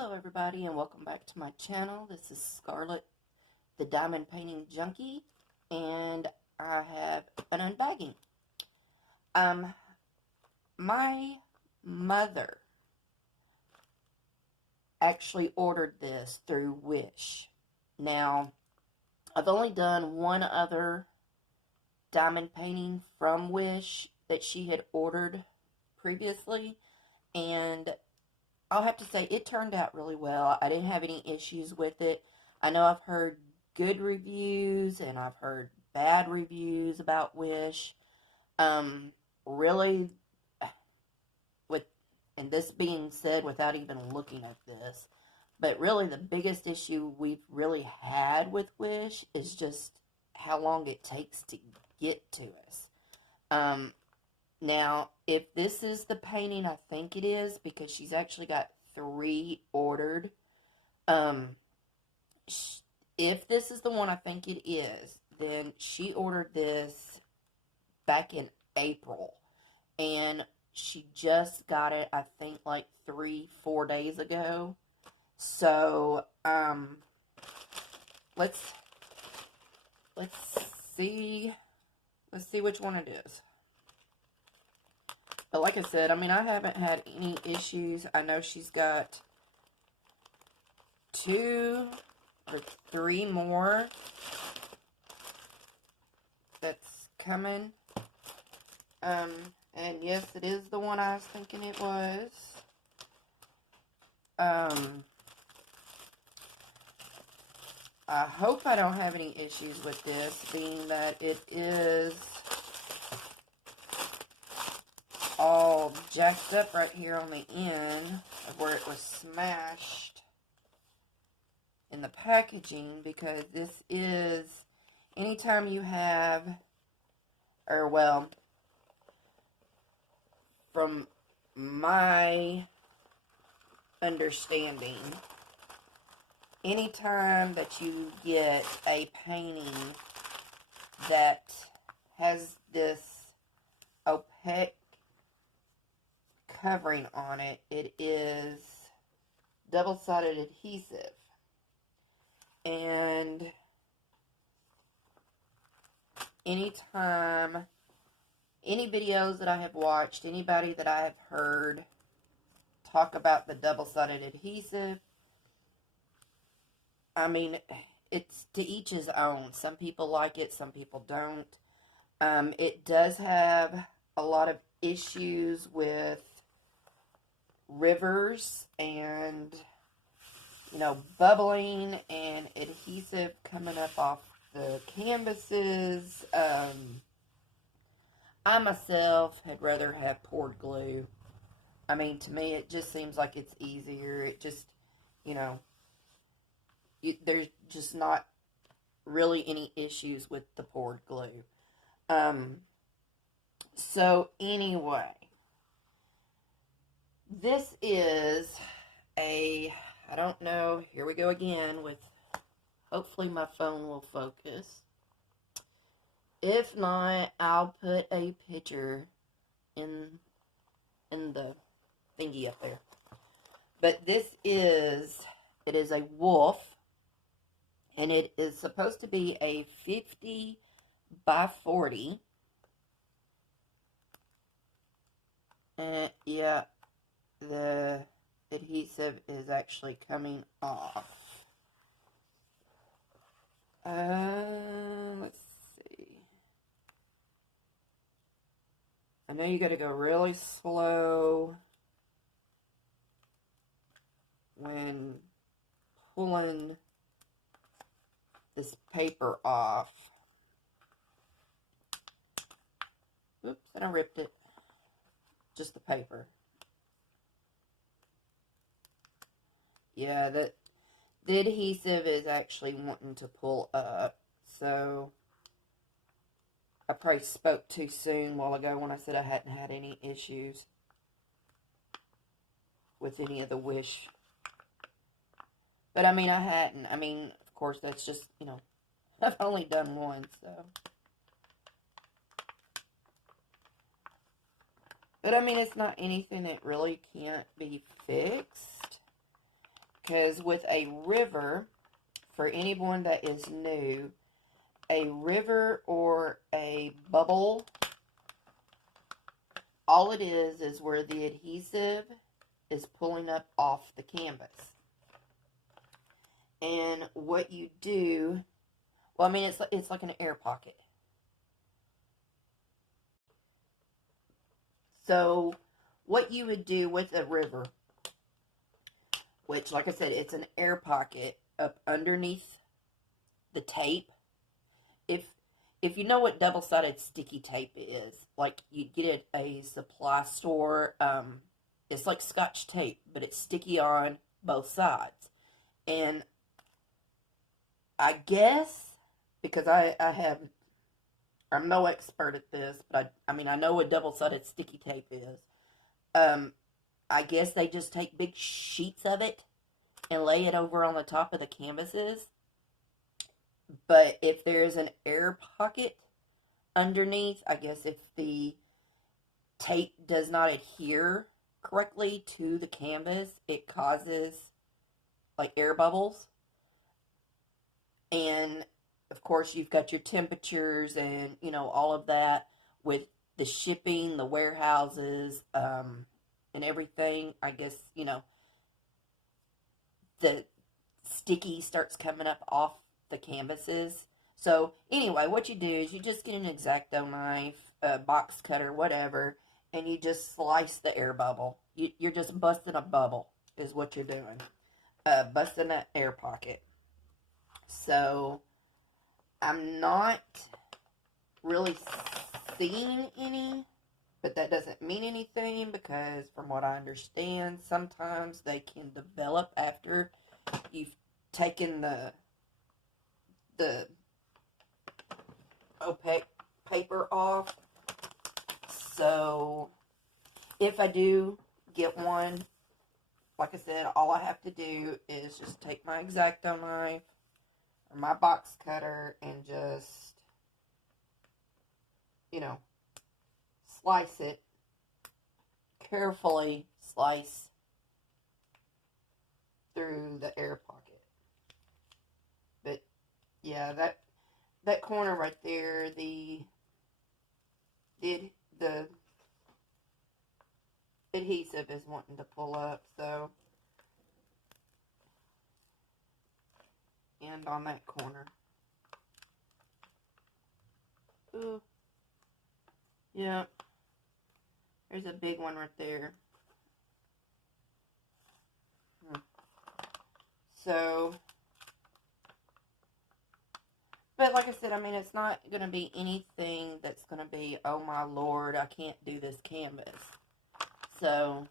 Hello everybody and welcome back to my channel. This is Scarlet, the Diamond Painting Junkie, and I have an unbagging. My mother actually ordered this through Wish. Now, I've only done one other diamond painting from Wish that she had ordered previously, and I'll have to say it turned out really well. I didn't have any issues with it. I know I've heard good reviews and I've heard bad reviews about Wish. Really, and this being said without even looking at this, but really the biggest issue we've really had with Wish is just how long it takes to get to us. Now, if this is the painting I think it is, because she's actually got 3 ordered, if this is the one I think it is, then she ordered this back in April, and she just got it, I think, like 3-4 days ago. So, let's see which one it is. But like I said, I mean, I haven't had any issues. I know she's got 2 or 3 more that's coming. And yes, it is the one I was thinking it was. I hope I don't have any issues with this, being that it is all jacked up right here on the end of where it was smashed in the packaging, because this is, anytime you have, or well, from my understanding, anytime that you get a painting that has this opaque covering on it, it is double-sided adhesive. And anytime, any videos that I have watched, anybody that I have heard talk about the double-sided adhesive, I mean, it's to each his own. Some people like it, some people don't. It does have a lot of issues with rivers and, you know, bubbling and adhesive coming up off the canvases. I myself had rather have poured glue. I mean, to me, it just seems like it's easier. It just, you know, there's just not really any issues with the poured glue. So anyway, this is a, I don't know, here we go again with, hopefully my phone will focus. If not, I'll put a picture in the thingy up there. But this is, it is a wolf, and it is supposed to be a 50 by 40. And yeah, the adhesive is actually coming off. Let's see. I know you got to go really slow when pulling this paper off. Oops, and I ripped it. Just the paper. Yeah, the adhesive is actually wanting to pull up, so I probably spoke too soon a while ago when I said I hadn't had any issues with any of the Wish. But I mean, I hadn't. I mean, of course, that's just, you know, I've only done one, so. But I mean, it's not anything that really can't be fixed. Because with a river, for anyone that is new, a river or a bubble, all it is where the adhesive is pulling up off the canvas. And what you do, well, I mean, it's like an air pocket. So what you would do with a river, which, like I said, it's an air pocket up underneath the tape. If you know what double-sided sticky tape is, like you get it at a supply store, it's like Scotch tape, but it's sticky on both sides. And I guess, because I'm no expert at this, but I mean, I know what double-sided sticky tape is. I guess they just take big sheets of it and lay it over on the top of the canvases. But if there's an air pocket underneath, I guess if the tape does not adhere correctly to the canvas, it causes like air bubbles. And of course, you've got your temperatures and, you know, all of that with the shipping, the warehouses, and everything. I guess, you know, the sticky starts coming up off the canvases. So anyway, what you do is you just get an X-Acto knife, a box cutter, whatever, and you just slice the air bubble. You're just busting a bubble is what you're doing. Busting that air pocket. So I'm not really seeing any, but that doesn't mean anything, because from what I understand, sometimes they can develop after you've taken the opaque paper off. So if I do get one, like I said, all I have to do is just take my X-Acto knife or my box cutter and just, you know, slice it, carefully slice through the air pocket. But yeah, that corner right there, the adhesive is wanting to pull up, so, and on that corner. Ooh. Yeah. There's a big one right there. So, but like I said, I mean, it's not going to be anything that's going to be, oh my Lord, I can't do this canvas. So,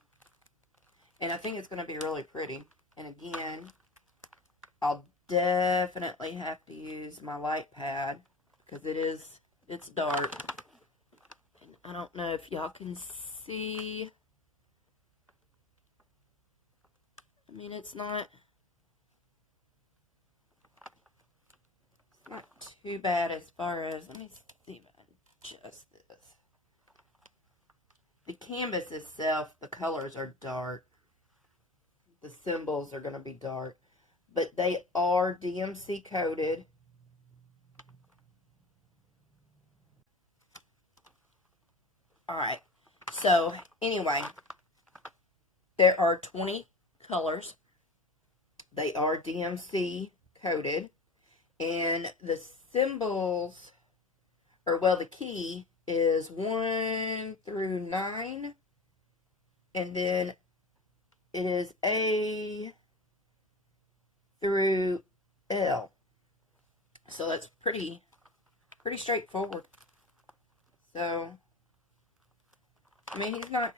and I think it's going to be really pretty. And again, I'll definitely have to use my light pad, because it's dark. And I don't know if y'all can see. I mean, it's not too bad as far as, let me see if I can adjust this. The canvas itself, the colors are dark. The symbols are going to be dark. But they are DMC coated. Alright, so anyway, there are 20 colors. They are DMC coated. And the symbols, or well, the key is 1 through 9. And then it is A through L. So that's pretty straightforward. So, I mean, he's not,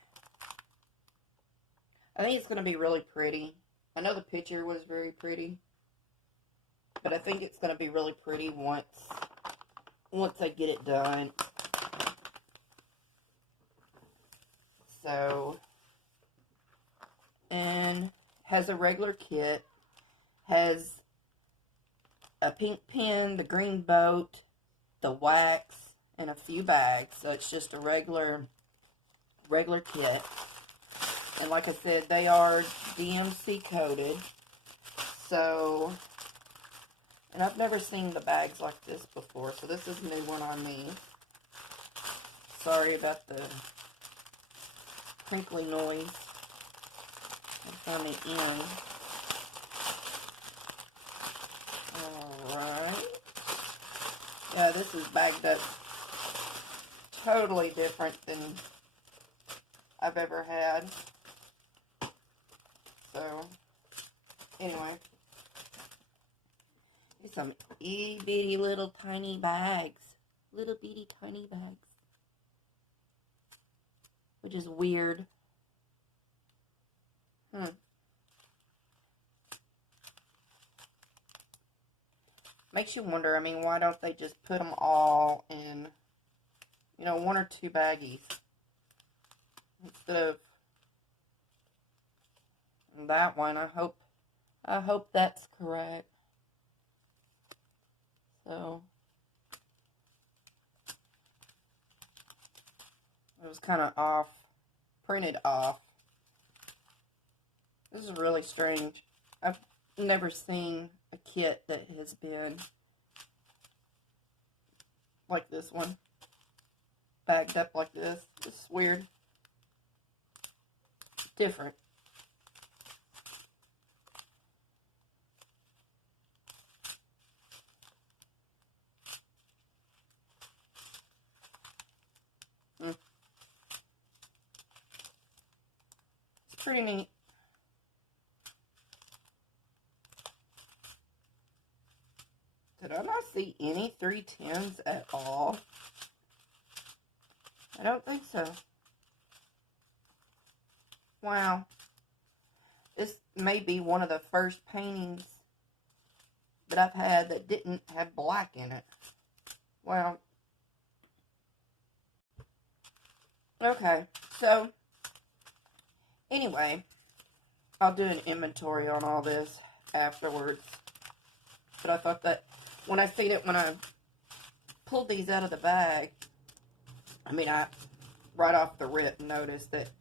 I think it's going to be really pretty. I know the picture was very pretty, but I think it's going to be really pretty once I get it done. So, and has a regular kit, has a pink pen, the green boat, the wax, and a few bags. So it's just a regular kit. And like I said, they are DMC coated. So, and I've never seen the bags like this before, so this is a new one on me. Sorry about the crinkly noise. It's on the end. Alright. Yeah, this is bagged up totally different than I've ever had. So, anyway. These some itty-bitty little tiny bags. Little bitty tiny bags. Which is weird. Makes you wonder, I mean, why don't they just put them all in, you know, one or two baggies instead of that one. I hope that's correct. So it was kind of off, printed off. This is really strange. I've never seen a kit that has been like this one, bagged up like this. It's weird, different. It's pretty neat. Did I not see any 310s at all? I don't think so. Wow. This may be one of the first paintings that I've had that didn't have black in it. Wow. Okay, so anyway, I'll do an inventory on all this afterwards. But I thought that when I seen it, when I pulled these out of the bag, I mean, I right off the rip noticed that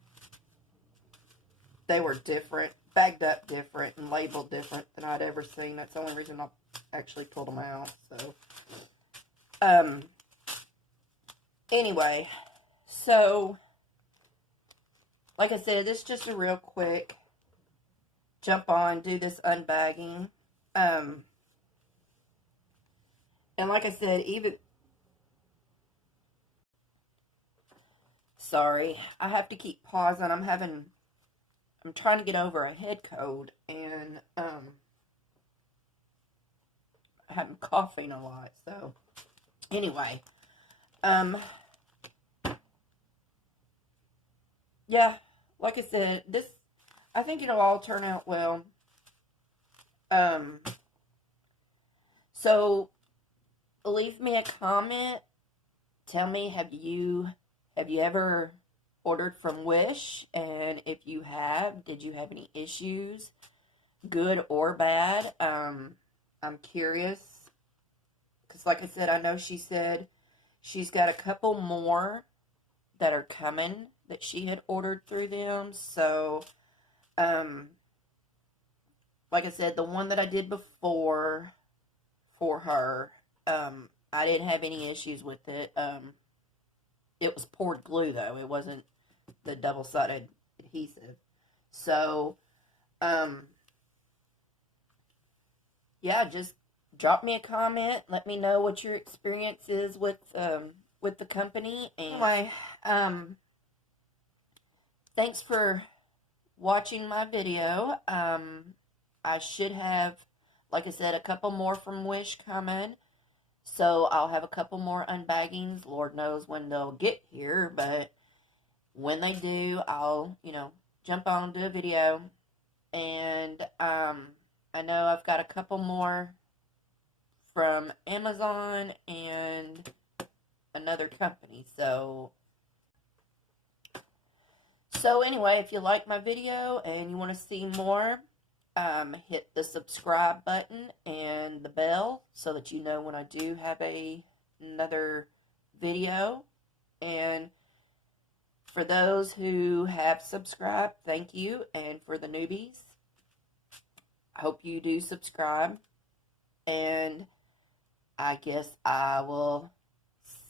they were different, bagged up different, and labeled different than I'd ever seen. That's the only reason I actually pulled them out. So, anyway, so, like I said, this is just a real quick jump on, do this unbagging. And like I said, sorry, I have to keep pausing. I'm trying to get over a head cold, and I'm coughing a lot. So anyway, yeah, like I said, I think it'll all turn out well. So leave me a comment. Tell me, have you ever ordered from Wish? And if you have, did you have any issues, good or bad? I'm curious, because like I said, I know she said she's got a couple more that are coming that she had ordered through them. So, like I said, the one that I did before for her, I didn't have any issues with it. It was poured glue, though. It wasn't the double-sided adhesive. So, yeah, just drop me a comment. Let me know what your experience is with the company. And anyway, thanks for watching my video. I should have, like I said, a couple more from Wish coming. So I'll have a couple more unbaggings. Lord knows when they'll get here, but when they do, I'll, jump on, do a video. And I know I've got a couple more from Amazon and another company. So anyway, if you like my video and you want to see more, hit the subscribe button and the bell so that you know when I do have another video. And for those who have subscribed, thank you. And for the newbies, hope you do subscribe. And I guess I will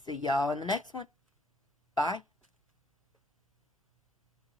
see y'all in the next one. Bye.